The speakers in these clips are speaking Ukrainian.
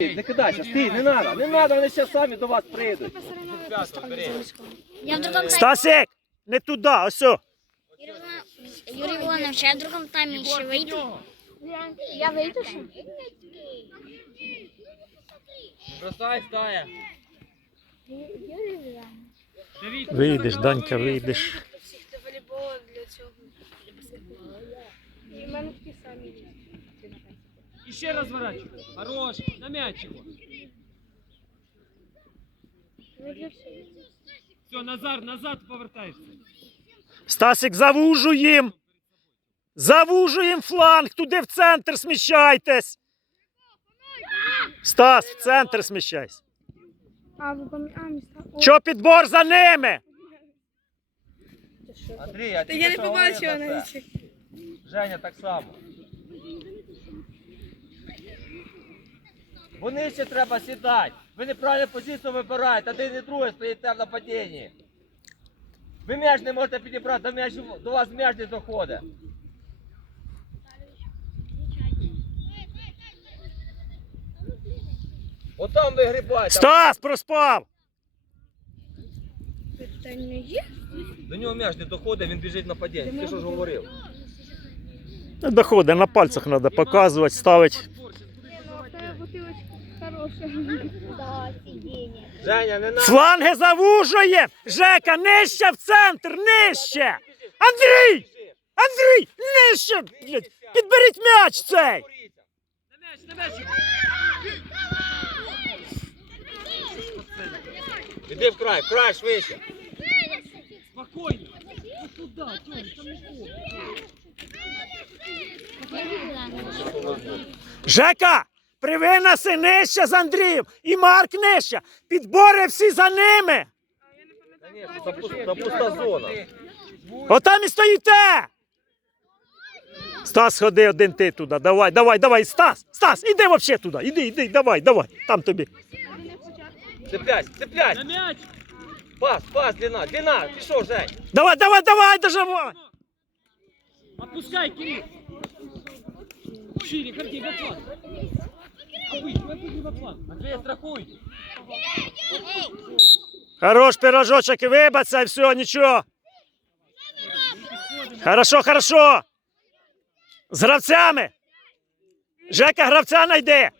Не кидайся, стій, не треба, не треба, вони ще самі до вас прийдуть. Я в. Стасик, не туди, ось. Иванович, Юрий я в другом тайме еще выйду. Я выйду ще? Бросай, стая. Вийдеш, Данька, вийдеш. всіх до волейболу для цього. І в мене такі самі є. І ще розворачуй. Хорош. На м'яч його. Все, Назар, назад повертаєшся. Стасик, завужуєм. Завужуєм фланг, туди в центр сміщайтесь. Стас, в центр сміщайся. Що підбор за ними? Андрій, а Та я не побачила навіть. Женя так само. Вони ще треба сідати. Ви неправильну позицію вибираєте, один і другий стоїте в нападінні. Ви м'яч не можете підібрати, до, м'яч, до вас м'яч не доходить. Отам вигрібайте. Стас, проспав. Питання є? До нього м'яч не доходить, він біжить в нападіння. Ти що ж говорив? Не доходить, на пальцях треба показувати, ставити. Фланги завужує! Жека, нижче в центр, нижче! Андрій! Андрій! Нижче! Блядь, Підберіть м'яч цей! Іди в край, край швидше. Спокійно. Ходи. Жека! Привинаси нижче з Андрієм! І Марк нижче! Підбори всі за ними! Це пуста, пуста зона. Отам і стоїте! Стас, ходи один ти туди. Давай, давай, давай, Стас! Стас, іди взагалі туди. Іди, іди, давай, давай. Там тобі. На м'яч. Пас, пас, длина, длина. Пішов, Жень. Давай, давай, давай, доживай! Отпускай, Кирилл. Шире, ходи, в Хорош пирожочок, вибаться, і все, нічого. Хорошо, хорошо. З гравцями. Жека гравця найде.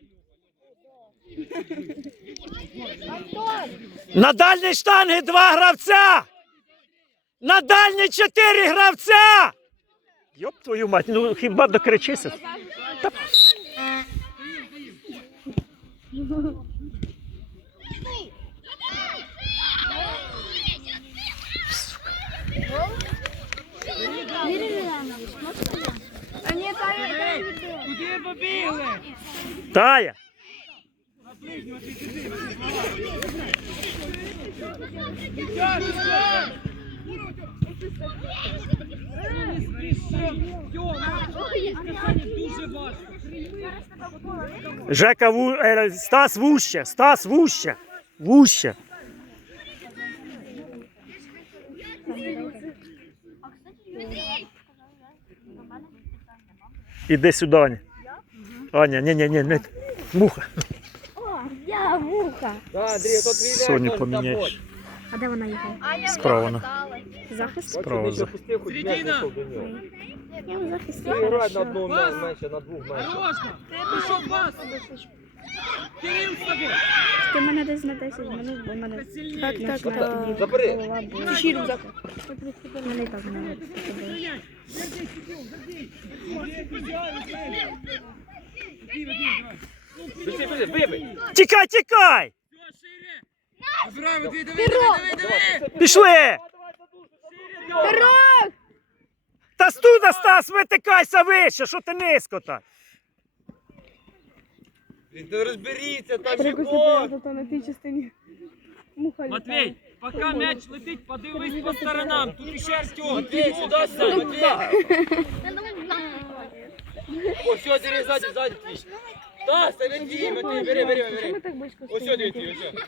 На дальній штанги два гравця. На дальній чотири гравця. Йоп твою мать, ну хіба докричися? Та... А ні, та Ей, куди побігли? Тая. Дуже важко. Жека ву... е, Стас вуще, Стас вуще, вуще. Іди сюди, Аня. Аня, ні, ні, ні, не. Муха. Я муха. Да, Андрій, то твій Соню поміняєш. А де вона їхала? Справа. на. Захист? Справа Середина. Я в захисті. Грай на Пас. менше, на двох менше. Осторожно. Пішов пас. Кирилл з тобою. Ти мене десь на 10 минут, бо в мене так, так, так. Забери. була. Рюкзак? Мене так не. Тікай, тікай! Давай. Пішли! Та студа, Стас, витикайся вище, що ти низько так? Ти розберіться, там же Прикусити гол. зато на тій частині. Муха Матвій, поки м'яч летить, подивись по сторонам. Тут ще Артем. Матвій, сюди, сюди, Матвій. Ось сюди, диви, ззаді, ззаді. Так, середині, Матвій, бери, бери, Ми бери. так близько Ось сюди, Матвій, ось сюди.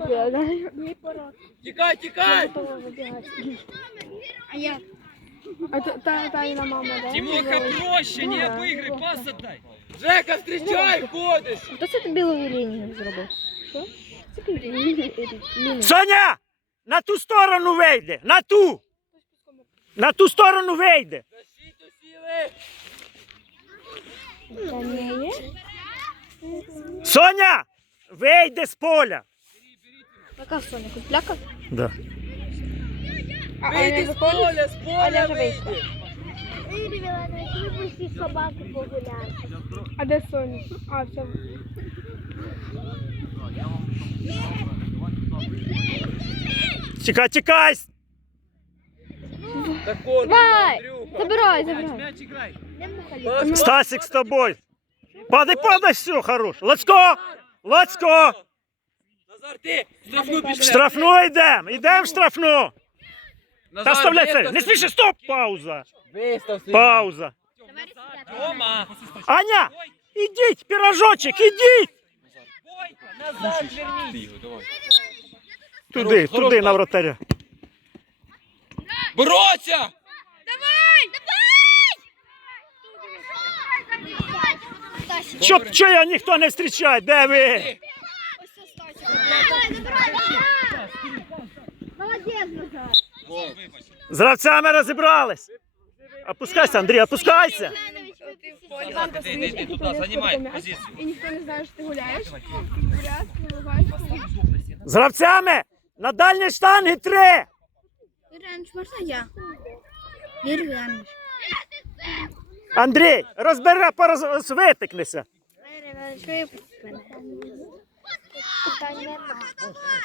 стоїмо. Мені пора. Тікай, тікай. Готова вибігати. А я? А та, та, тайна мама, да? Тимоха, проще, не обыграй, пас отдай. Жека, встречай, ходиш! Хто це тобі білу лінію зробив? Що? Це ти лінію. Соня! На ту сторону вийде! На ту! На ту сторону вийде! Защиту сили! Та не є? Соня! Вийде з поля! Яка Соня? Купляка? Да. А, Вийди з поля, з поля Аня вже вийшла. вийди! Випусти собаку погуляти. А де Соня? А, все. Тікай, тікай! Так от, Давай! Андрюха! Забирай, забирай. мяч Стасик з тобою! Падай, падай, все, хорош! Лацко! Лацко! Назар, ти! Штрафну пішли! Штрафну йдемо! Йдемо в штрафну! Та вставляй це! Не собі. стоп! Пауза! Вистав. Пауза! Рома. Аня! Ідіть, пірожочок, ідіть! Бойко, назад вернись. Туди, туди на вратаря. Бороться! Що, що я ніхто не зустрічає? Де ви? З гравцями розібрались. Опускайся, Андрій, опускайся. І ніхто не знає, ти гуляєш. З гравцями на дальні штанги три. Іринч, можна я? Іринч. Андрій, розбери, пороз... витикнися.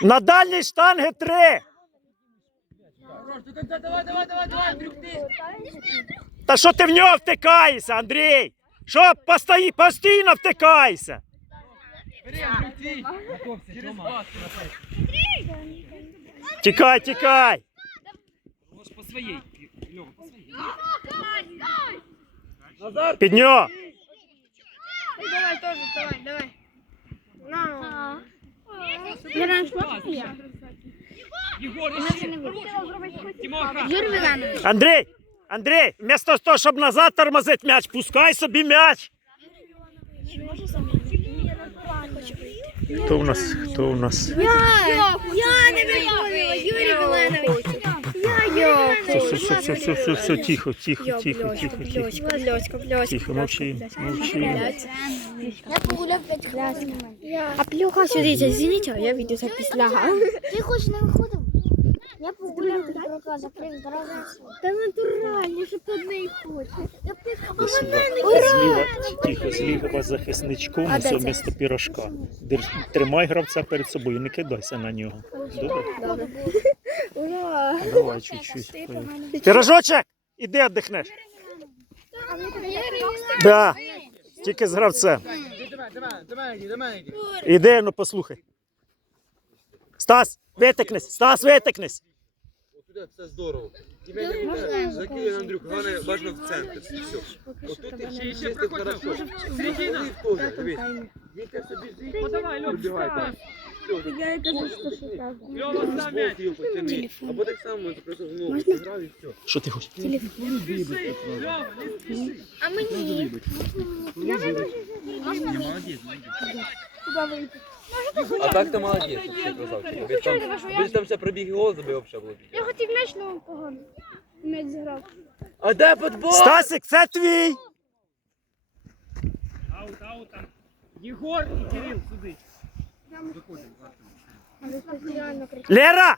На дальні штанги три. Давай, давай, давай, давай, Андрюк, ти! Та що ти в нього втикаєшся, Андрій? Що постої, постійно втикаєшся? Тікай, тікай. По своей. Лёва, по своей. Назар! Під нього. Давай теж, давай, давай. На. Іринч, можна я? Егор, ищи. Тимоха. Юрій Іванович. Андрій, Андрій, вместо того, щоб назад тормозити м'яч, пускай собі м'яч. Хто у нас? Хто у нас? Я, я не виходила, Юрій Іванович. Я, Все, все, все, все, все, все, все, тихо, тихо, тихо, тихо, тихо. Бльоська, бльоська. Тихо, мовчи, мовчи. Я погуляв п'ять хвилин. А плюха сюди, извините, я відео записала. Ти хоч не виходив? Я погуляв років, закрив дорогу. Та натурально, що по неї хоче. Зліва, тихо, зліва захисничком А де це? вместо пірожка. Держ- Тримай гравця перед собою, не кидайся на нього. Добре? Ура! Давай чуть-чуть. Пірожочок, іди віддихнеш. Да. Тільки з гравцем. Іди, ну послухай. Стас, витикнись, Стас, витикнись Туди все здорово. Тебе не закинь, Андрюк, головне бажано в центр. Все. Отут ти Ще, ще чистив проходь. хорошо. Може, середина. Ти теж, дивись. Він тебе собі звідти. Подавай, Лёв, Вибігай вставай. так. Все, Я кажу, що що так. Лёва, став мяч. його потяни. Або так само, ти просто знову зіграв і все. Що ти хочеш? Лёва, не спеши. А мені? А так ти молодець, ти красавчик. Ви там, ви ж там все пробіг і гол забив взагалі було. Я хотів м'яч, але погано. М'яч зіграв. А де футбол? Стасик, це твій. Аут, аут там. Егор и Кирилл, суды. Лера!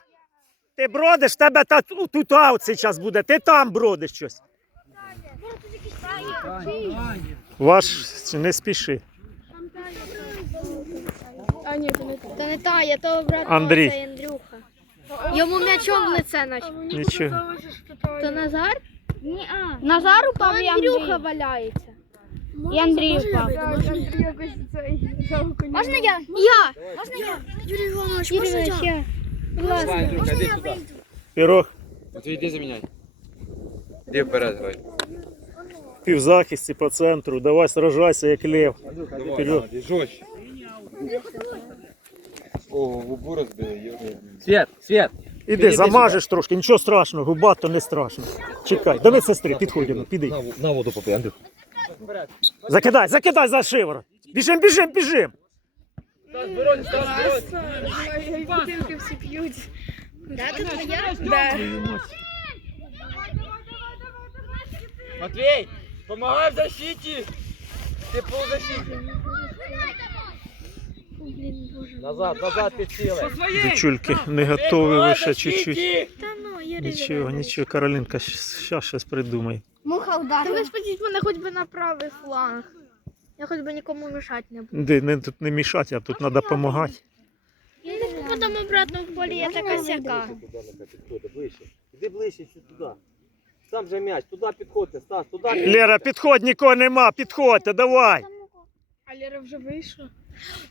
Ти бродиш, в тебе та, тут тут аут зараз буде, ти там бродиш щось. Ваш не спіши. А, ні, це не так. Та не та, я того брата Андрій. це Андрюха. Йому м'ячом в лице наче. Нічого. То Назар? Ні, а. Назар упав і Андрюха валяється. І Андрій упав. Андрій якось цей жалко. Можна я? Я. Можна я? Юрій Іванович, можна я? Давай, Андрюк, іди туди. Пірог От йди заміняй. Іди вперед, грай. півзахисті по центру. Давай сражайся, як лев. Давай, Вперед. давай, жорстче. О, губу розбили, Юрій. Свет, Свет, Іди, замажеш трошки, нічого страшного, губато не страшно. Чекай, до медсестри, підходимо, піди. На воду попий, Андрюх. Закидай, закидай за шиворот. Біжим, біжим, біжим. Стас, Бородь, Стас, Бородь. Бутилки всі п'ють. Матвей, помогай в защите. Ты полузащитник. Назад, назад під сили. Дівчульки не готові лише чуть-чуть. Та ну, я Нічого, нічого, Каролінка, щас щось придумає. Муха Та ударила. ви спустіть мене хоч би на правий фланг. Я хоч би нікому мешати не буду. Де не тут не мішати, а тут треба допомагати. Потім обратно в полі я така сяка. Ближче. Іди ближче сюди туди. Там же м'яч, туди підходьте, Стас, туди. Лера, підходь, нікого нема, підходьте, давай. А Лера вже вийшла.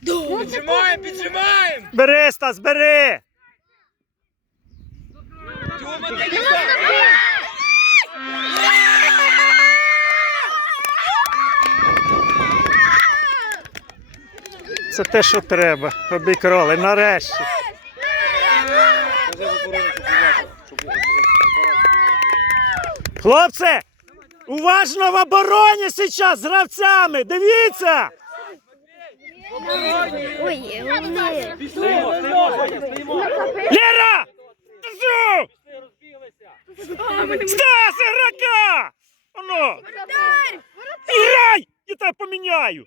Піджимаємо, піджимаємо. Бери, Стас, бери. Тьома, ти не Це те, що треба. Обікрали, нарешті. Хлопці, уважно в обороні зараз з гравцями. Дивіться. Ой, стоїмо. Лера! Стас, игрока! Оно! Играй! Я тебе поміняю!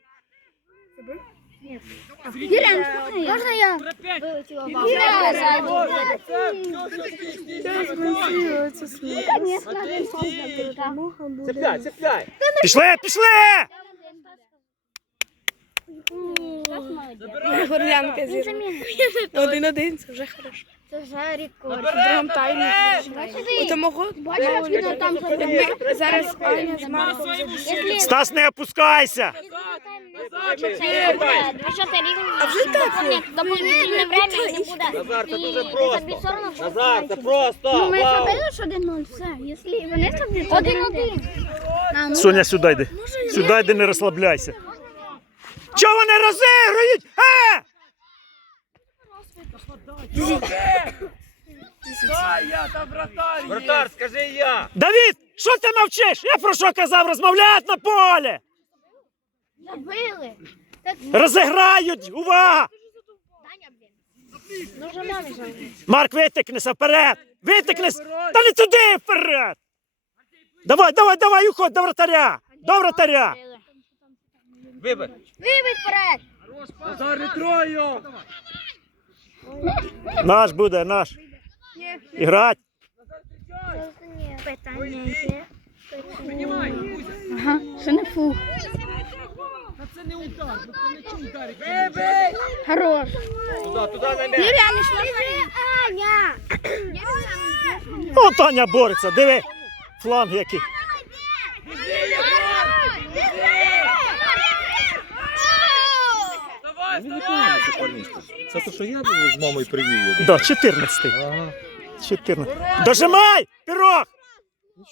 Можна я? Цепляй, цепляй. Пішли, пішли! Горлянка зірвала. Один-один, це вже хорошо. Це вже рекорд. В другому таймі. Ото мого. Бачиш, він там Зараз Аня з Марком. Стас, не опускайся! А вже так. Дополнительне время не буде. Назар, це дуже просто. Назар, це Ну, просто. ми зробили ж 1-0, все. Якщо вони собі один-один. Ну, Соня, сюди йди. Сюди йди, не розслабляйся. Чого вони розігрують? А? Вратар, скажи я. Давід, що ти мовчиш? Я про що казав? Розмовляють на полі! Забили. Розіграють! Увага! Ну вже мамі жаль. Марк, витикнися вперед! Витикнись! Та не туди вперед! Давай, давай, давай, уходь до вратаря! До вратаря! Вибив. Вибить вперед. Не трой його. Наш буде, наш. Іграть. Питання є. Ага, це не фу. Вибий. Хорош. Туди, туди на м'яч. Юрія, не швидше. Аня. О, Таня бореться, диви. Фланг який. Це те, що я з мамою привів його. Да, 14. 14. Дожимай! Пірог!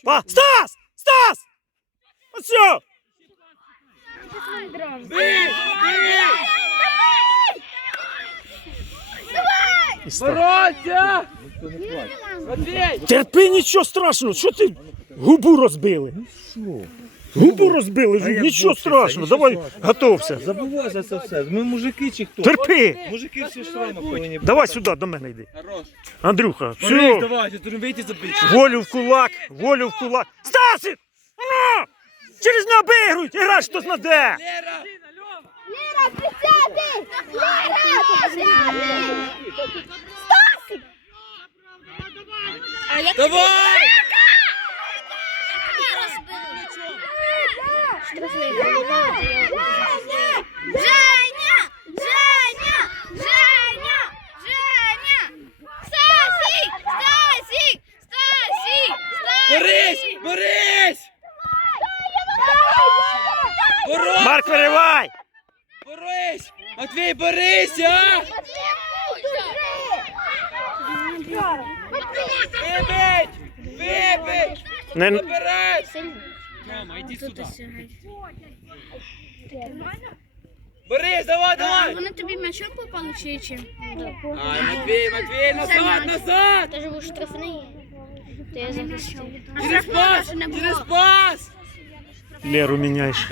Па! Стас! Стас! Бий. І. Матвій. Терпи, нічого страшного. Що ти губу розбили? Губу розбили, А нічого страшного. Давай, готовся. Забувай за це все. Ми мужики чи хто? Терпи! Мужики всі шрами повинні бути. Давай сюди, до мене йди. Хорош. Андрюха, Борис, все. давай, ти вийти. Волю в кулак, волю в кулак. Стасик! Ну! Через не обігрують, і граш хтось на де. Лера. Давай. Женя! Женя! Женя! Стасик! Стасик! Борись, борись. Борись. Марк, виривай! Борись. Матвій, борись, а. Вибить. Вибить. Не... Забирай. Тьома, йди сюди. Борис, давай, давай! Вони тобі м'ячом попали чи чим? Ай, Матвій, Матвій, назад, назад! Ти ж був штрафний. Ти я захистив. Через пас! Через пас! Леру міняєш.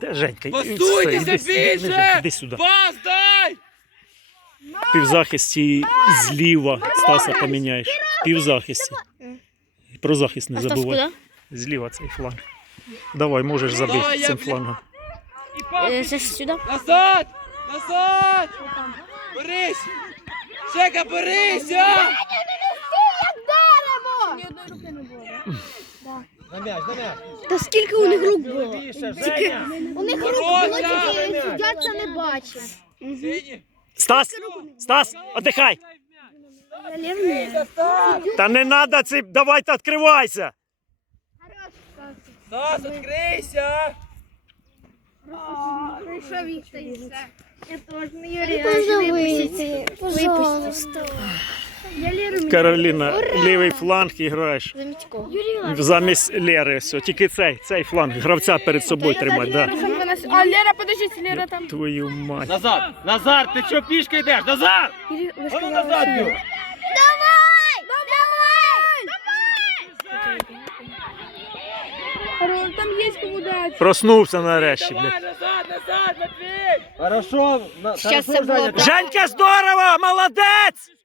Де, Женька? Постуйтеся більше! Іди сюди. Пас дай! Півзахисті зліва Стаса поміняєш. Півзахисті. Про захист не забувай. Зліва цей фланг. Давай, можеш забити цим флангом. Це сюди? Назад! Назад! Борис! Жека, борися! На м'яч, на м'яч. Та скільки у них рук було? Женя! У них рук було тільки суддя це не бачить. Сині! Стас! Стас, отдихай! Та не треба цей, давайте відкривайся! Стас, відкрийся! Пожалуйста. Кароліна, лівий фланг і граєш. Замість Лери, все. Тільки цей, цей фланг, гравця перед собою тримати, да. А Лера, подождите, Лера там. Твою мать. Назад! Назад! Ти чого пішки йдеш? Назад! А ну назад! б'ю. Там есть кому дать. Проснувся нарешті, Давай, назад, назад, Матвій! Хорошо, так. Женька, здорово! Молодець!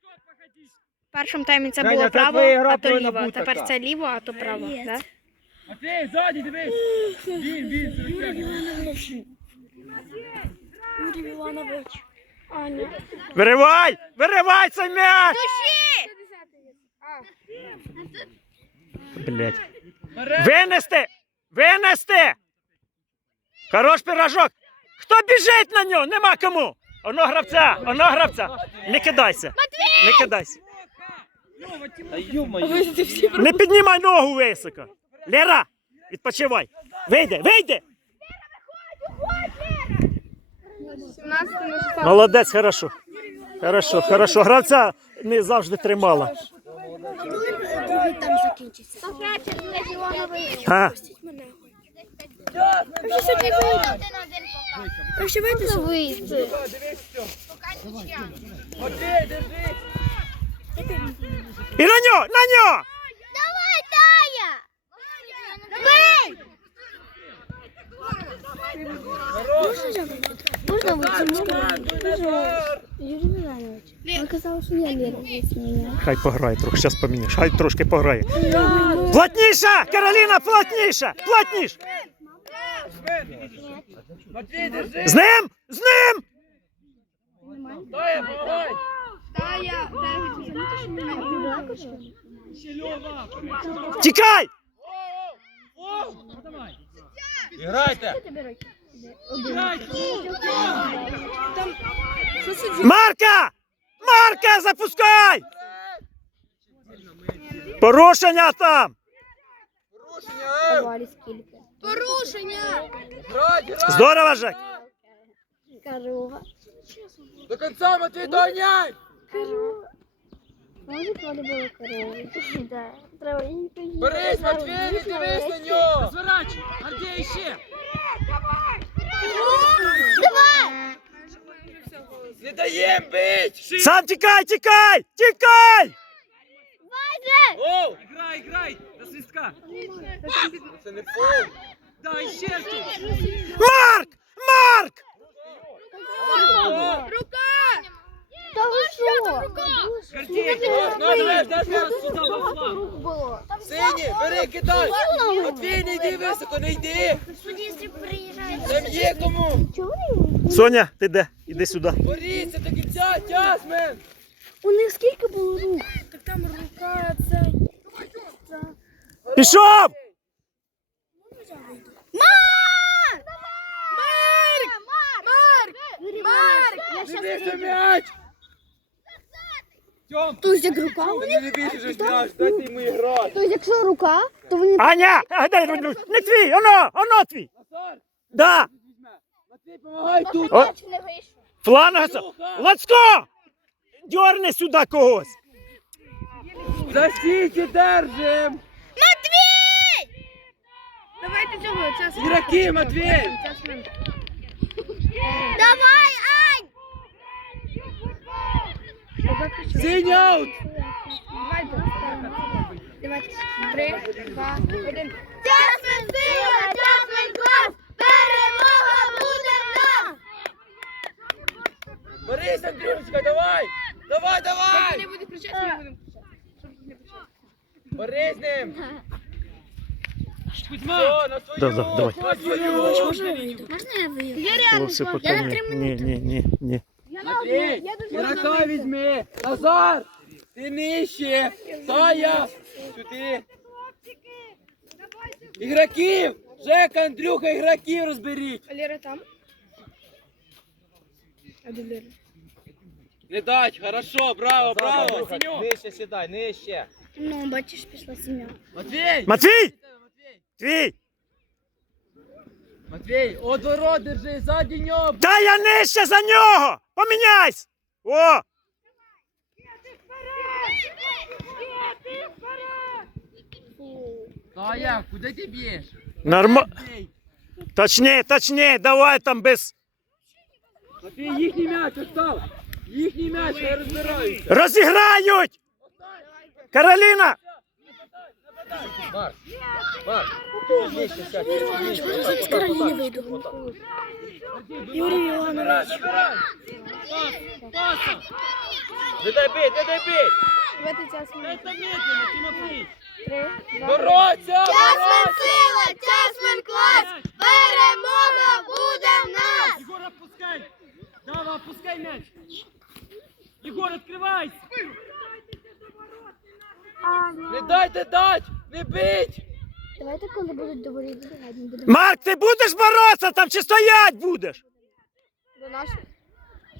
В першому таймі це було право, а то ліво. Тепер це ліво, а то право. Матвій, ззаді, дивись! Він, він, Юрий Иванович. Аня. Виривай! Виривай цей м'яч! Блять. Винести! Винести! Хорош пірожок! Хто біжить на нього? Нема кому! Оно гравця! Оно гравця! Не кидайся! Не кидайся! Не піднімай ногу високо! Лера! Відпочивай! Вийди! Вийди! Молодець, хорошо. Хорошо, хорошо. Гравця не завжди тримала. А, Прощавайте вийти. Матвій, держи! І на нього! На нього! Давай, Тая! Що я Лера. Хай пограє трохи, зараз поміняєш. Хай трошки пограє. Плотніше! Кароліна, плотніше! Плотніше! З ним! З ним! Тая, помагай! Тікай! Іграйте! Марка! Марка, запускай! Порушення там! Порушення! Порушення! Грай, грай! Здорово, Жек! Корова. До кінця, Матвій, доганяй! Корова. Може, треба було корову? Да. Треба її поїсти. Борис, Матвій, не дивись на нього! Зворачуй. Гордій ще. Не даєм бить! Сам тікай, тікай! Тікай! Оу! Грай, грай. До свистка. Це не фол! Дай ще. Марк! Марк! Та ви що? Сині, бери, кидай! Матвій, не йди високо, не йди! Там є кому! Соня, ти де? Іди сюди. Боріться до кінця, Тясмен! У них скільки було рук? Так там рука, це... Пішов! Марк! Марк! Дивися м'яч! Тобто, як рука, Вони не більше ж м'яч, дайте йому грати. тобто, якщо рука, то вони Аня, а, дай, дай, не твій, оно, оно твій. Да. Матвій, помагай тут. Фланга. Лацко! Дьорни сюди когось. За стійки держим! Матвій! Давайте цього, час. Ігроки, Матвій! Давай, Синь аут! Давайте. Три, два, один. Тясмен сила, тясмен клас! Перемога буде в нас! Борис, Андрюшечка, давай! Давай, давай! Не буде кричати, ми будемо кричати. Борис з ним! Кузьма! Все, на свою! Да, да, давай. На свою! Можна я вийду? Хлопці, поки ні, ні, ні, ні, ні. Матвій, ігрока візьми! Назар! Ти нижче! Сая! Сюди! Ігроків! Жека, Андрюха, ігроків розберіть! А Лера там? А де Лера? Не дать, хорошо, браво, браво! Нижче сідай, нижче. Ну, бачиш, пішла сім'я. Матвій! Матвій! Твій! Матвій, от ворот держи, ззаді нього! Та я нижче за нього! Поміняйся! О! Сая, куди ти б'єш? Норма... Точніше, точніше, давай там без... Матвій, їхній м'яч остав! Їхній м'яч, я розбираюся! Розіграють! Кароліна! Марк, Марк, нижче сядь. Зараз Кароліни вийду. Юрій Іванович. Не дай бить, не дай бить! Давайте час. Это медленно, Тимофей! Бороться! Тясмен сила, тясмен клас! Перемога буде в нас! Егор, отпускай! Дава, опускай мяч! Егор, открывайся! Не дайте дать! Не бить! Давайте, коли будуть добігати, не будемо. Марк, ти будеш боротися там чи стоять будеш? до наших.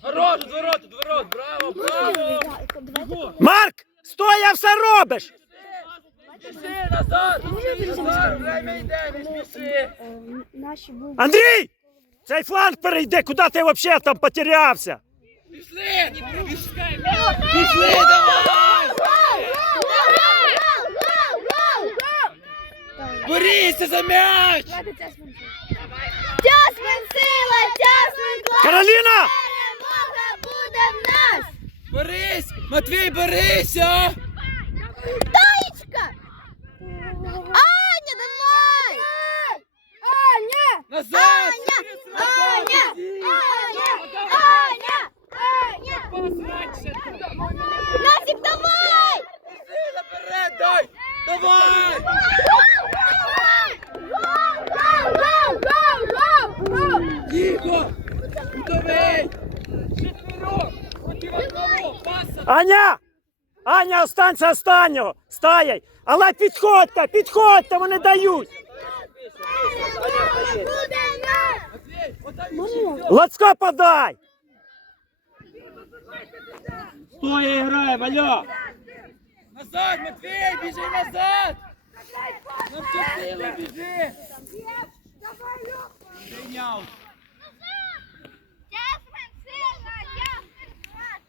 Хорош, з ворот, з ворот, браво, браво! Марк, стоя все робиш! Время йде, не спіши! е, наші будуть. Андрій! Цей фланг перейде, куди ти взагалі там потерявся? Пішли! Пішли, давай! Борися за м'яч! Давайте час вийду. Тясмен сила, тясмен клас! Кароліна! Перемога буде в нас! Борись! Матвій, борися! Таєчка! Аня, давай! Аня! Назад! Аня! Аня! Аня! Аня, останься останнього! Стаяй! Але підходьте, підходьте, вони дають! Лацко подай! Стоя граємо, алло! Назад, Матвій, біжи назад! Навчатили, біжи! Прийняв!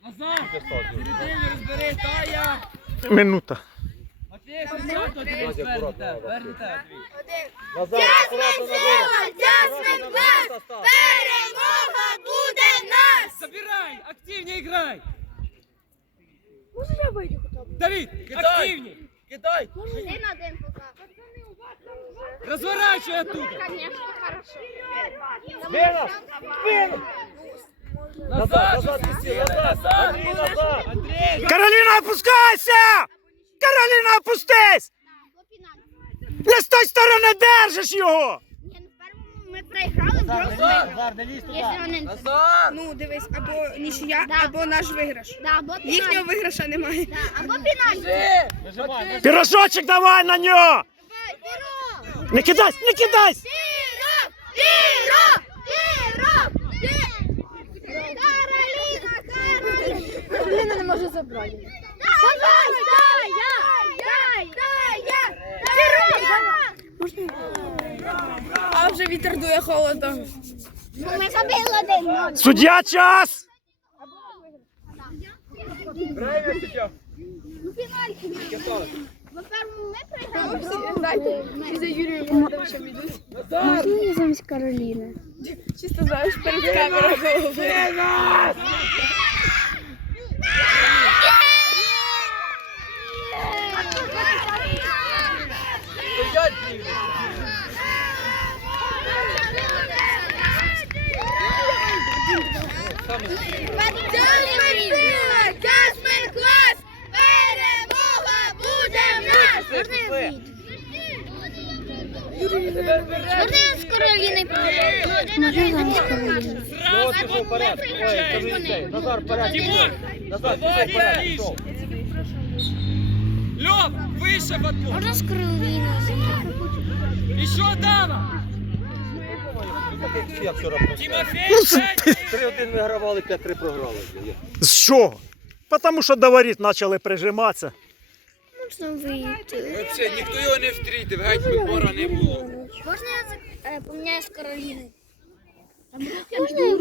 Назад! Середину розбери, Тая! Минута. Тясмен клас! Перемога буде нас! Собирай! Активнее играй! Може я вийду хоча б? Давид, Кидай! Кидай! Один один пока. Разворачивай оттуда! Конечно, хорошо. Спину! Спину! Назад! Назад, Назад! назад, назад! Назад! Андрій! Кароліна, опускайся! Кароліна, опустись! Не з тої сторони держиш його! Ні, ну в першому ми проіграли, в другому Назар, виграли. Назар, не лізь туди! Якщо вони... Назад! Ну, дивись, або нічия, Да. або наш виграш. Да, або Їхнього пенальті. виграша немає. Да, або пенальті. Біжи! Пірожочок давай на нього! Давай! Не кидайся, не кидайся! Піро! Піро! Може забрати. Давай, дай, дай, дай, дай, А вже вітер дує холодно. Ми забили один. Суддя час! Суддя? Можна я замість Кароліни? Чисто знаєш перед камерою. Можна я замість Кароліни? Ну. Ой, кажи цей. Назар, вперед. Назар, вперед. Льов, выше. Можна з Кароліни? Еще вчора. Тимофей, 3-1 вигравали, 5-3 програли. З чого? Тому що до воріт почали прижиматися. Можна вийти. Взагалі, ніхто його не встрітив, геть вибора не було. Можна я поміняю з Кароліни? Можна я